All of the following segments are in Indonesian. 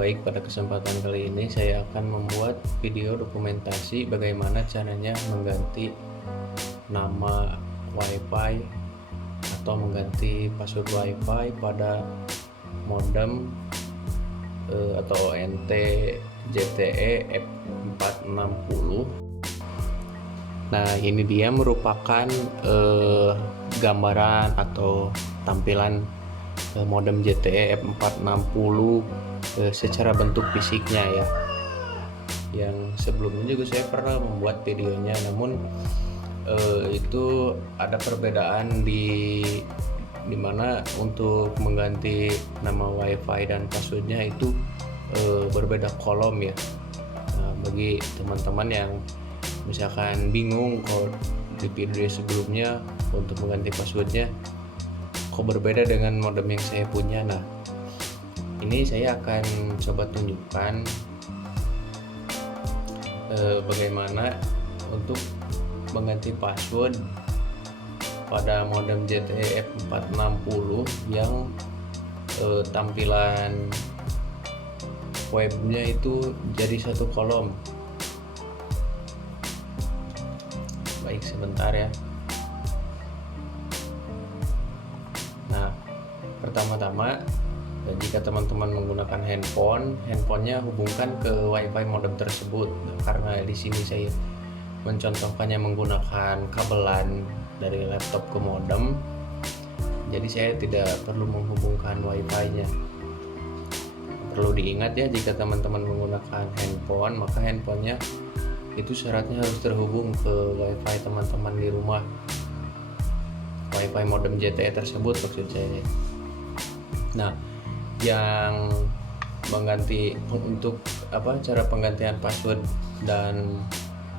Baik, pada kesempatan kali ini saya akan membuat video dokumentasi bagaimana caranya mengganti nama WiFi atau mengganti password WiFi pada modem atau ONT JTE F460. Nah, ini dia merupakan gambaran atau tampilan modem JTE F460 secara bentuk fisiknya ya. Yang sebelumnya juga saya pernah membuat videonya, namun itu ada perbedaan di mana untuk mengganti nama WiFi dan passwordnya itu berbeda kolom ya. Nah, bagi teman-teman yang misalkan bingung kalau di video sebelumnya untuk mengganti passwordnya kok berbeda dengan modem yang saya punya. Nah, ini saya akan coba tunjukkan bagaimana untuk mengganti password pada modem JTE F460 yang tampilan webnya itu jadi satu kolom. Baik, sebentar ya. Nah, pertama-tama jika teman-teman menggunakan handphonenya hubungkan ke WiFi modem tersebut. Nah, karena di sini saya mencontohkannya menggunakan kabelan dari laptop ke modem, jadi saya tidak perlu menghubungkan WiFi-nya. Perlu diingat ya, jika teman-teman menggunakan handphone, maka handphonenya itu syaratnya harus terhubung ke WiFi teman-teman di rumah. WiFi modem JTE tersebut maksud saya. Nah, yang mengganti untuk cara penggantian password dan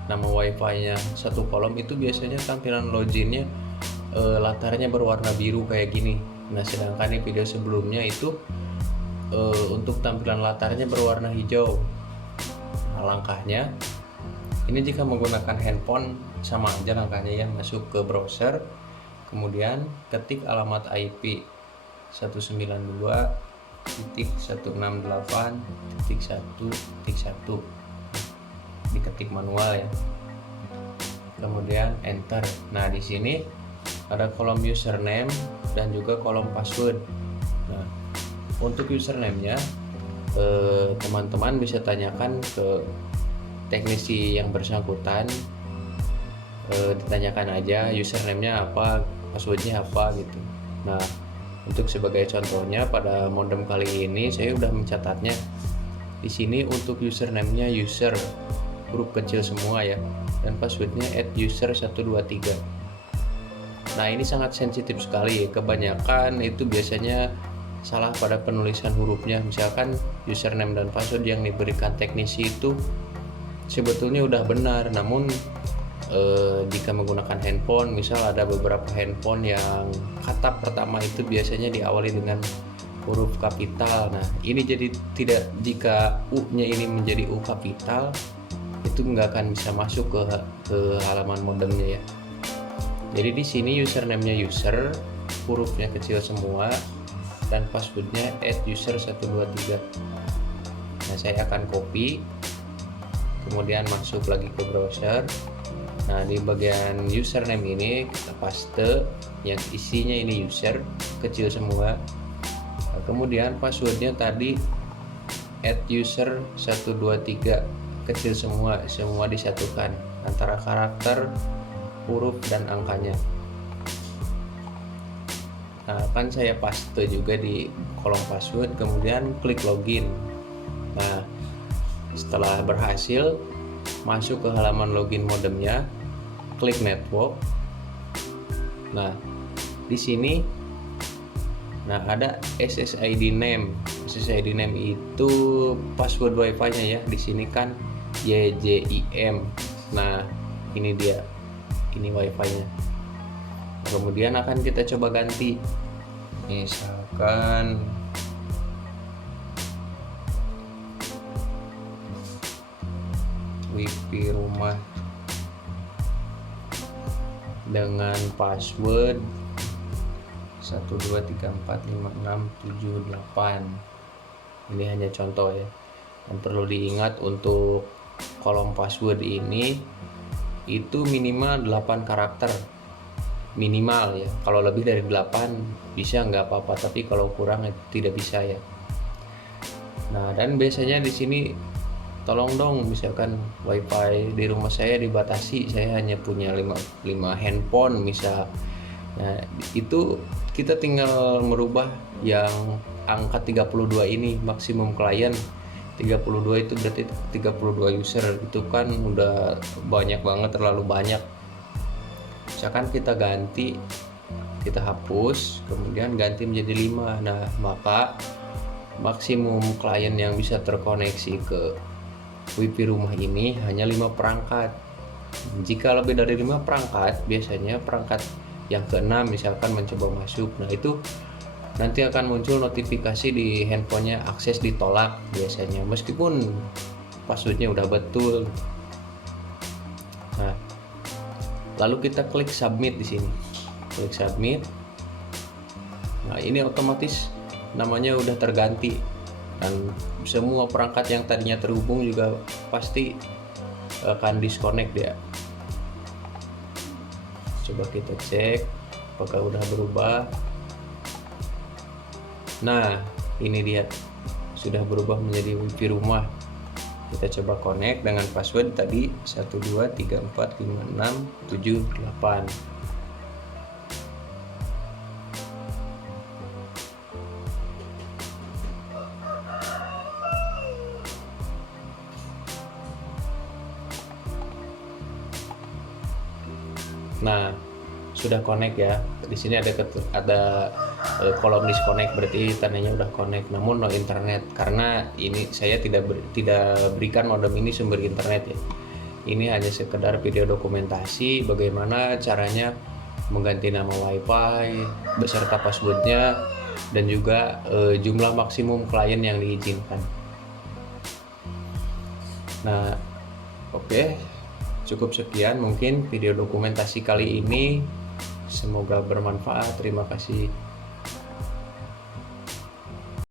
nama WiFi-nya satu kolom itu biasanya tampilan loginnya latarnya berwarna biru kayak gini. Nah, sedangkan di video sebelumnya itu untuk tampilan latarnya berwarna hijau. Nah, langkahnya ini jika menggunakan handphone sama aja langkahnya ya. Masuk ke browser, kemudian ketik alamat IP 192.168.1.1, diketik manual ya, kemudian enter. Nah, di sini ada kolom username dan juga kolom password. Nah, untuk username-nya teman-teman bisa tanyakan ke teknisi yang bersangkutan, ditanyakan aja username-nya apa, password-nya apa gitu. Nah, untuk sebagai contohnya pada modem kali ini saya udah mencatatnya. Di sini untuk username-nya user huruf kecil semua ya, dan passwordnya @user123. Nah, ini sangat sensitif sekali. Kebanyakan itu biasanya salah pada penulisan hurufnya. Misalkan username dan password yang diberikan teknisi itu sebetulnya udah benar, namun jika menggunakan handphone, misal ada beberapa handphone yang kata pertama itu biasanya diawali dengan huruf kapital. Nah, ini jadi tidak, jika U-nya ini menjadi U kapital, itu nggak akan bisa masuk ke halaman modemnya ya. Jadi di sini username-nya user, hurufnya kecil semua, dan passwordnya @user123. Nah, saya akan copy, kemudian masuk lagi ke browser. Nah, di bagian username ini kita paste yang isinya ini user kecil semua. Nah, kemudian passwordnya tadi @user123 kecil semua disatukan antara karakter, huruf, dan angkanya. Nah, kan saya paste juga di kolom password, kemudian klik login. Nah, setelah berhasil masuk ke halaman login modemnya, klik network. Nah, di sini ada SSID name. SSID name itu password WiFi-nya ya. Di sini kan YJIM. Nah, ini dia. Ini WiFi-nya. Kemudian akan kita coba ganti. Misalkan WiFi rumah dengan password 123456778. Ini hanya contoh ya. Dan perlu diingat untuk kolom password ini itu minimal 8 karakter minimal ya. Kalau lebih dari 8 bisa nggak apa-apa, tapi kalau kurang tidak bisa ya. Nah, dan biasanya di sini tolong dong, misalkan wifi di rumah saya dibatasi, saya hanya punya 5 handphone misal. Nah, itu kita tinggal merubah yang angka 32 ini, maksimum klien 32 itu berarti 32 user, itu kan udah banyak banget, terlalu banyak. Misalkan kita ganti, kita hapus, kemudian ganti menjadi 5. Nah, maka maksimum klien yang bisa terkoneksi ke WiFi rumah ini hanya 5 perangkat. Jika lebih dari 5 perangkat, biasanya perangkat yang ke-6 misalkan mencoba masuk, nah itu nanti akan muncul notifikasi di handphonenya akses ditolak biasanya, meskipun passwordnya udah betul. Nah, lalu kita klik submit di sini. Klik submit. Nah, ini otomatis namanya udah terganti dan semua perangkat yang tadinya terhubung juga pasti akan disconnect dia. Coba kita cek apakah udah berubah. Nah, ini dia sudah berubah menjadi WiFi rumah. Kita coba connect dengan password tadi 12345678. Nah, sudah connect ya. Di sini ada kolom disconnect, berarti tandanya udah connect, namun no internet karena ini saya tidak berikan modem ini sumber internet ya. Ini hanya sekedar video dokumentasi bagaimana caranya mengganti nama wifi beserta passwordnya dan juga jumlah maksimum klien yang diizinkan. Nah, oke, cukup sekian mungkin video dokumentasi kali ini. Semoga bermanfaat. Terima kasih.